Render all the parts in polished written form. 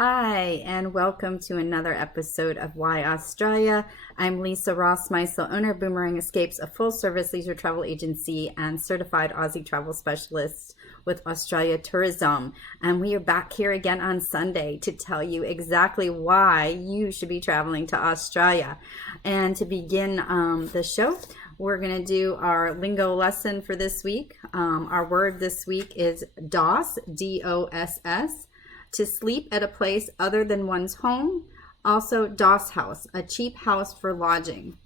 Hi, and welcome to another episode of Why Australia. I'm Lisa Rossmeissl, owner of Boomerang Escapes, a full-service leisure travel agency and certified Aussie travel specialist with Australia Tourism. And we are back here again on Sunday to tell you exactly why you should be traveling to Australia. And to begin the show, we're going to do our lingo lesson for this week. Our word this week is DOS, D-O-S-S. To sleep at a place other than one's home. Also, DOS house, a cheap house for lodging.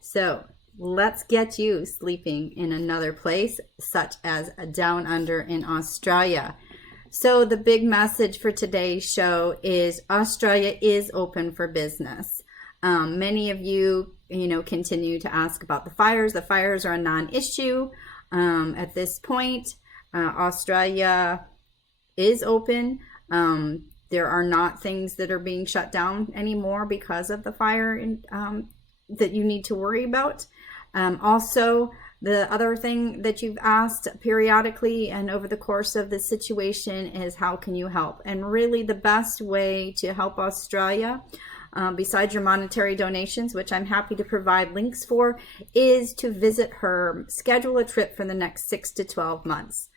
So let's get you sleeping in another place, such as Down Under in Australia. So the big message for today's show is Australia is open for business. Many of you, continue to ask about the fires. The fires are a non-issue at this point. Australia is open. There are not things that are being shut down anymore because of the fire that you need to worry about. Also, the other thing that you've asked periodically and over the course of the situation is how can you help? And really the best way to help Australia, besides your monetary donations, which I'm happy to provide links for, is to visit her, schedule a trip for the next 6 to 12 months.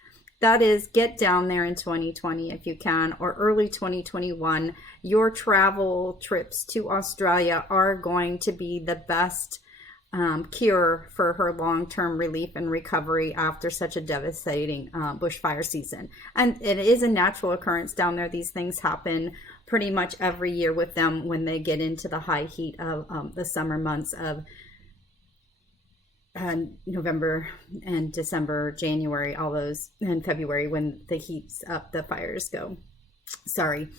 That is, get down there in 2020 if you can, or early 2021. Your travel trips to Australia are going to be the best cure for her long-term relief and recovery after such a devastating bushfire season. And it is a natural occurrence down there. These things happen pretty much every year with them when they get into the high heat of the summer months of November and December, January, all those, and February when the heats up, the fires go. Sorry.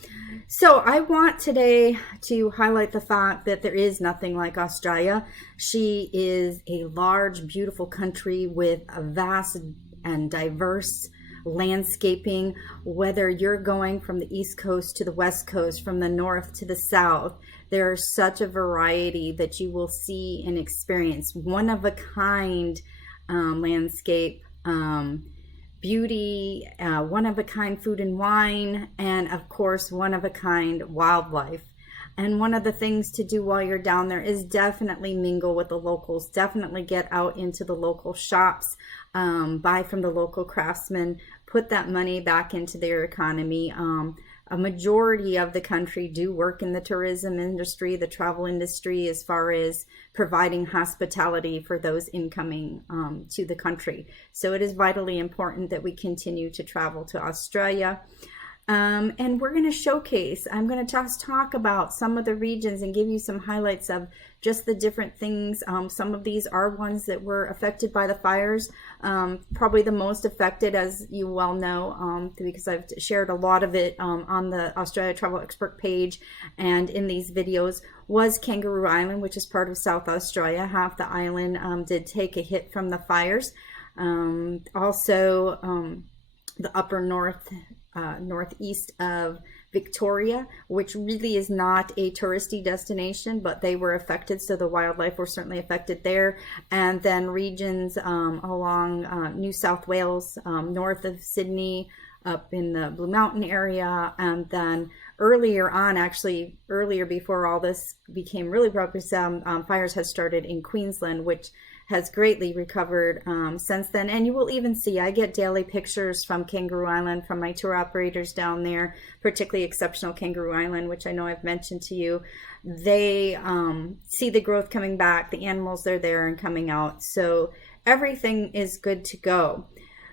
So I want today to highlight the fact that there is nothing like Australia. She is a large, beautiful country with a vast and diverse landscaping, whether you're going from the East Coast to the West Coast, from the North to the South. There's such a variety that you will see and experience. One of a kind landscape, beauty, one of a kind food and wine, and of course, one of a kind wildlife. And one of the things to do while you're down there is definitely mingle with the locals, definitely get out into the local shops, buy from the local craftsmen, put that money back into their economy. A majority of the country do work in the tourism industry, the travel industry, as far as providing hospitality for those incoming to the country. So it is vitally important that we continue to travel to Australia. And we're going to showcase, I'm going to just talk about some of the regions and give you some highlights of just the different things. Some of these are ones that were affected by the fires. Probably the most affected, as you well know, because I've shared a lot of it on the Australia Travel Expert page and in these videos, was Kangaroo Island, which is part of South Australia. Half the island did take a hit from the fires. Also, the upper northeast of Victoria, which really is not a touristy destination, but they were affected, so the wildlife were certainly affected there. And then regions along New South Wales, north of Sydney, up in the Blue Mountain area, and then earlier on, actually earlier before all this became really popular, fires had started in Queensland, which has greatly recovered since then. And you will even see, I get daily pictures from Kangaroo Island from my tour operators down there, particularly Exceptional Kangaroo Island, which I know I've mentioned to you. They see the growth coming back, the animals are there and coming out. So everything is good to go.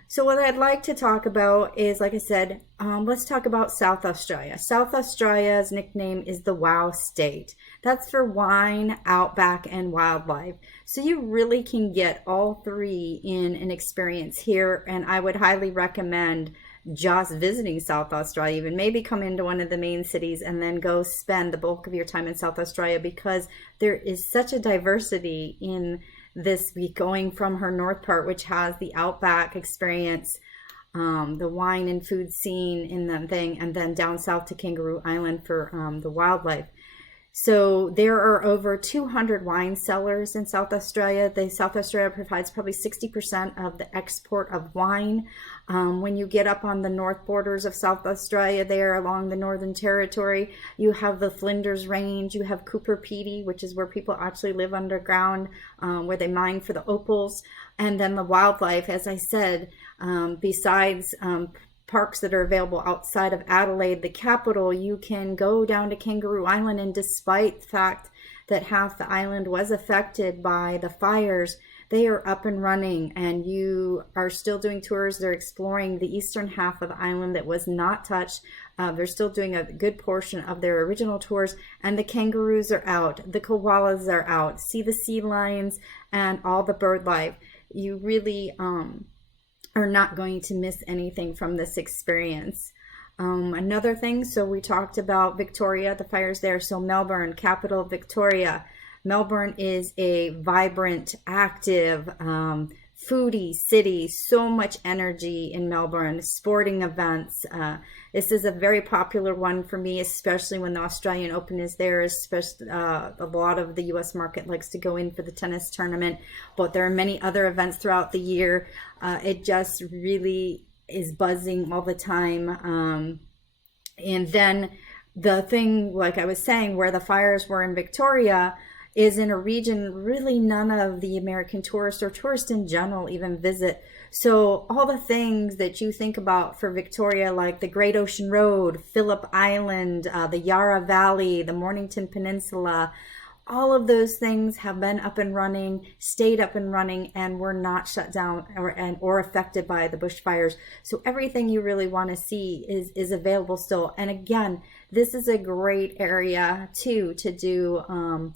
So what I'd like to talk about is, like I said, let's talk about South Australia. South Australia's nickname is the Wow State. That's for wine, outback, and wildlife. So you really can get all three in an experience here, and I would highly recommend just visiting South Australia, even maybe come into one of the main cities and then go spend the bulk of your time in South Australia, because there is such a diversity in this week, going from her north part, which has the outback experience, the wine and food scene in the thing, and then down south to Kangaroo Island for the wildlife. So there are over 200 wine cellars in South Australia. South Australia provides probably 60% of the export of wine. When you get up on the north borders of South Australia, there along the Northern Territory, you have the Flinders Range, you have Cooper Pedy, which is where people actually live underground, where they mine for the opals. And then the wildlife, as I said, besides parks that are available outside of Adelaide, the capital, you can go down to Kangaroo Island, and despite the fact that half the island was affected by the fires, they are up and running, and you are still doing tours. They're exploring the eastern half of the island that was not touched. They're still doing a good portion of their original tours, and the kangaroos are out, the koalas are out, see the sea lions and all the bird life. You really are not going to miss anything from this experience. Another thing, so we talked about Victoria, the fires there. So Melbourne, capital of Victoria. Melbourne is a vibrant, active, foodie city. So much energy in Melbourne, sporting events. This is a very popular one for me, especially when the Australian Open is there. Especially a lot of the US market likes to go in for the tennis tournament, but there are many other events throughout the year. It just really is buzzing all the time. And then the thing, like I was saying, where the fires were in Victoria is in a region really none of the American tourists or tourists in general even visit. So all the things that you think about for Victoria, like the Great Ocean Road, Phillip Island, the Yarra Valley, the Mornington Peninsula, all of those things have been up and running, stayed up and running, and were not shut down or affected by the bushfires. So everything you really want to see is available still. And again, this is a great area too to do.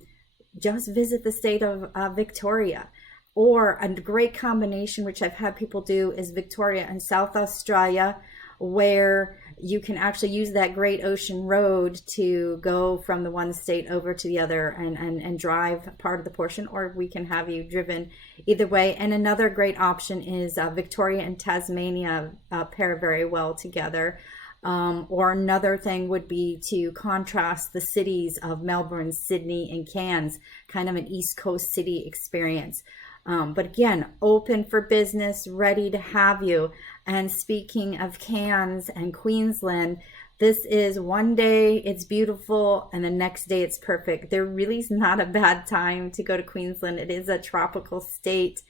Just visit the state of Victoria. Or a great combination, which I've had people do, is Victoria and South Australia, where you can actually use that Great Ocean Road to go from the one state over to the other and drive part of the portion, or we can have you driven either way. And another great option is Victoria and Tasmania pair very well together. Or another thing would be to contrast the cities of Melbourne, Sydney, and Cairns, kind of an East Coast city experience. But again, open for business, ready to have you. And speaking of Cairns and Queensland, this is one day it's beautiful and the next day it's perfect. There really is not a bad time to go to Queensland. It is a tropical state.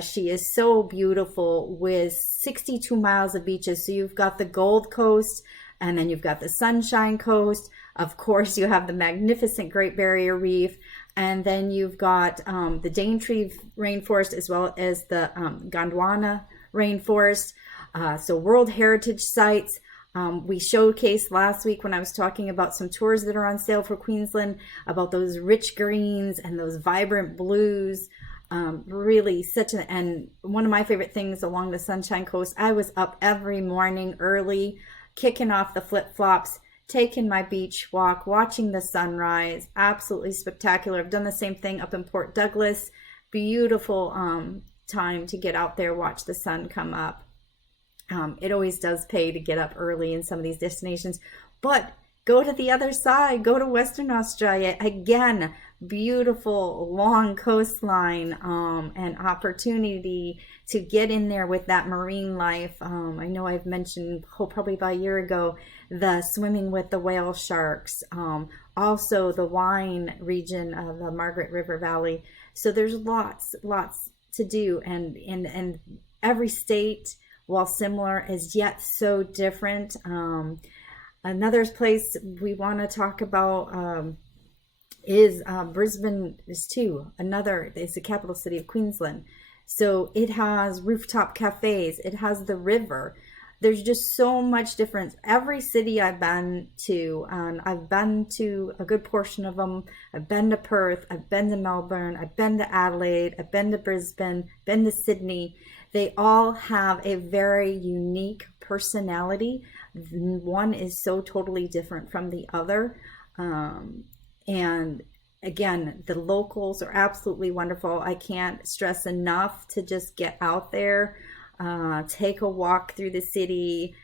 She is so beautiful with 62 miles of beaches. So you've got the Gold Coast, and then you've got the Sunshine Coast. Of course, you have the magnificent Great Barrier Reef, and then you've got the Daintree Rainforest as well as the Gondwana Rainforest. So World Heritage Sites. We showcased last week when I was talking about some tours that are on sale for Queensland, about those rich greens and those vibrant blues. Really and one of my favorite things along the Sunshine Coast, I was up every morning early, kicking off the flip-flops, taking my beach walk, watching the sunrise. Absolutely spectacular. I've done the same thing up in Port Douglas. Beautiful time to get out there, watch the sun come up. It always does pay to get up early in some of these destinations, but go to the other side, go to Western Australia. Again, beautiful long coastline and opportunity to get in there with that marine life. I know I've mentioned probably about a year ago the swimming with the whale sharks, also the wine region of the Margaret River Valley. So there's lots to do, and every state, while similar, is yet so different. Another place we want to talk about is Brisbane is too. It's the capital city of Queensland. So it has rooftop cafes. It has the river. There's just so much difference. Every city I've been to, I've been to a good portion of them. I've been to Perth. I've been to Melbourne. I've been to Adelaide. I've been to Brisbane. Been to Sydney. They all have a very unique personality. One is so totally different from the other. And again, the locals are absolutely wonderful. I can't stress enough to just get out there, take a walk through the city,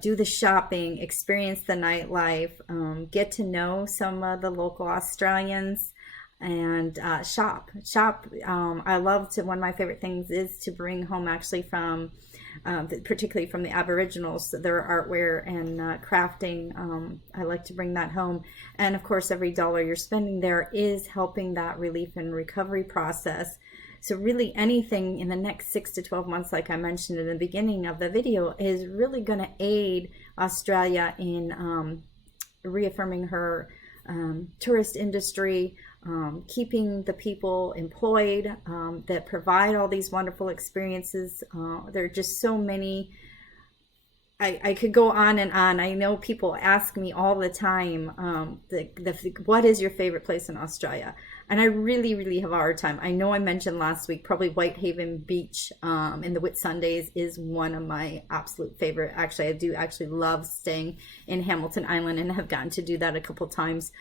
do the shopping, experience the nightlife, get to know some of the local Australians, and shop. I love to, one of my favorite things is to bring home actually from, particularly from the Aboriginals, their artware and crafting. I like to bring that home. And of course, every dollar you're spending there is helping that relief and recovery process. So really anything in the next 6 to 12 months, like I mentioned in the beginning of the video, is really going to aid Australia in reaffirming her tourist industry, keeping the people employed that provide all these wonderful experiences. There are just so many. I could go on and on. I know people ask me all the time, what is your favorite place in Australia? And I really have a hard time. I know I mentioned last week, probably Whitehaven Beach in the Whitsundays is one of my absolute favorite. Actually, I do actually love staying in Hamilton Island and have gotten to do that a couple times.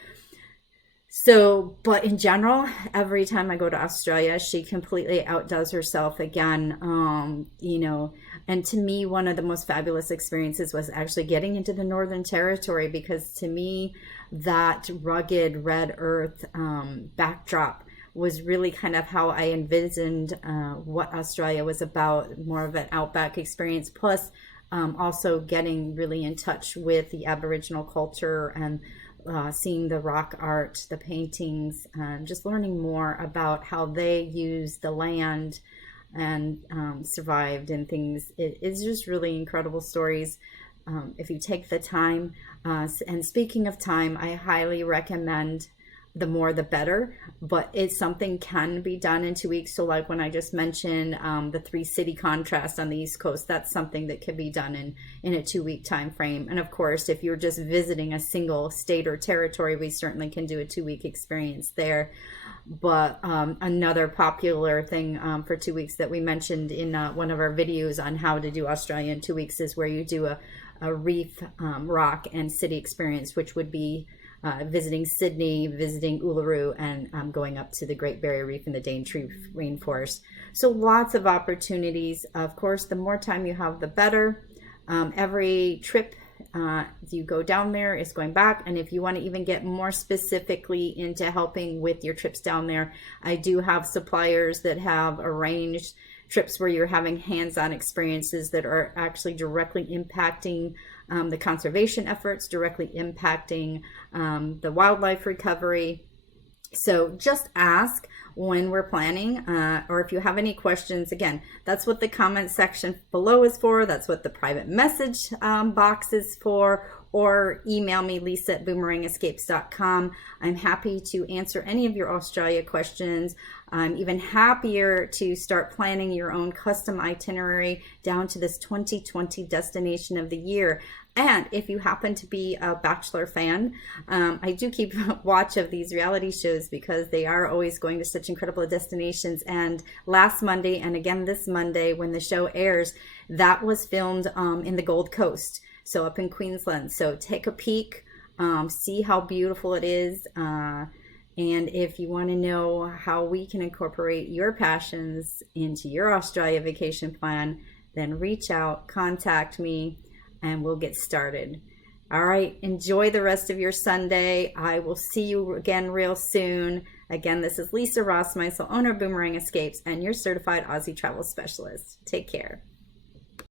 So, but in general, every time I go to Australia, she completely outdoes herself again. And to me, one of the most fabulous experiences was actually getting into the Northern Territory, because to me, that rugged red earth backdrop was really kind of how I envisioned what Australia was about, more of an outback experience, plus also getting really in touch with the Aboriginal culture and seeing the rock art, the paintings, just learning more about how they use the land and survived and things. It's just really incredible stories. If you take the time, and speaking of time, I highly recommend the more the better, but it's something can be done in 2 weeks. So like when I just mentioned the 3-city contrast on the East Coast, that's something that can be done in a 2-week time frame. And of course, if you're just visiting a single state or territory, we certainly can do a 2-week experience there. But another popular thing for 2 weeks that we mentioned in one of our videos on how to do Australia in 2 weeks is where you do a reef, rock, and city experience, which would be visiting Sydney, visiting Uluru, and going up to the Great Barrier Reef and the Daintree Rainforest. So lots of opportunities. Of course, the more time you have, the better. Every trip you go down there is going back. And if you want to even get more specifically into helping with your trips down there, I do have suppliers that have arranged trips where you're having hands-on experiences that are actually directly impacting the conservation efforts, directly impacting the wildlife recovery. So just ask when we're planning, or if you have any questions. Again, that's what the comment section below is for. That's what the private message box is for. Or email me, lisa@boomerangescapes.com. I'm happy to answer any of your Australia questions. I'm even happier to start planning your own custom itinerary down to this 2020 destination of the year. And if you happen to be a Bachelor fan, I do keep watch of these reality shows because they are always going to such incredible destinations. And last Monday, and again this Monday when the show airs, that was filmed in the Gold Coast, so up in Queensland. So take a peek, see how beautiful it is. And if you want to know how we can incorporate your passions into your Australia vacation plan, then reach out, contact me, and we'll get started. All right, enjoy the rest of your Sunday. I will see you again real soon. Again, this is Lisa Rossmeissl, owner of Boomerang Escapes, and your certified Aussie travel specialist. Take care.